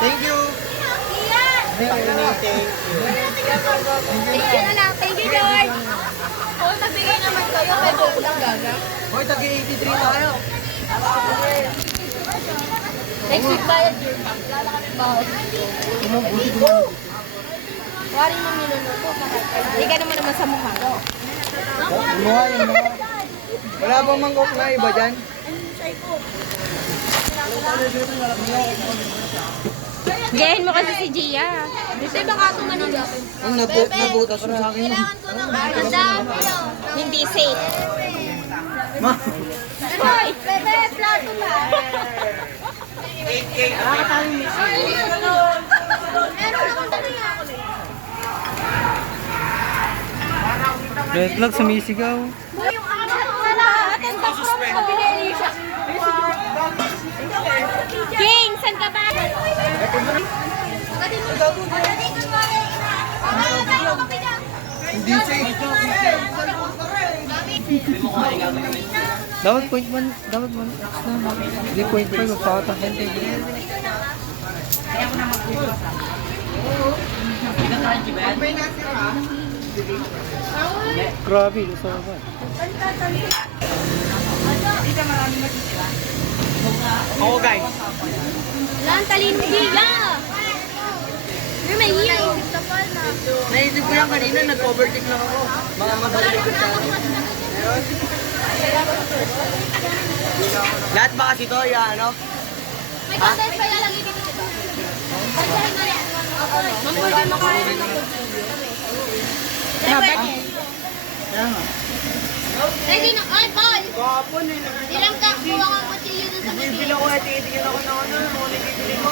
Thank you. Thank you. Thank you na lang. Thank you, George. Oh, nagbigay naman kayo. May buko lang gaga. Hoy, tagi-83 tayo. Next week bayad, George. Wala na kami baon. Wari mo niluluto. Hindi ka naman sa mukha. Mukha yan, mukha. Wala bang mangkok na iba dyan? Gayahin mo kasi si Gia. Gusto baka tumanila. Ang nabutas mo sa akin. Hindi safe. Ma. Hoy! Bebe, plato ba? Red flag sumisigaw. Yung sa lahat ang background ko. King, saan ka ba? Hindi safe. Dapat point 1, dapat 1x na. Hindi point 5, magpakatahin. Grabe, lusaw ba? Oo guys. Lang, talino giga. May hiya. Naisip ko yan kanina, nag-overtake lang ako. Mga mabalik sa lahat ba kasi to, ano? May content pa lalagay dito dito. Pagkain na yan. Mamuli mo kaya ng Ready na. Ay, Paul! Kapon eh. Ilang ka kuha kang kutsilyo dun sa bibig. Bilang ko at titigil ako ng ano, mga nagigili ko.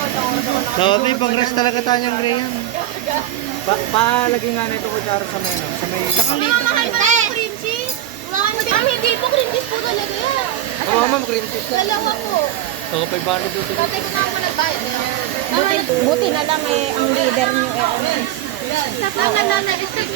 Dapat pang rest talaga tayong Graham. Palagay nga na ito ko sa may, sa may... Mga mahal ba yung cream cheese? Ang hindi po cream cheese po talaga yan. Oo, ma'am, cream cheese. Dalawa po. Ako, 500 doon. Tatay ko na ako nagbayad. Buti na lang ang leader niyo ano. Nakangan na na-respect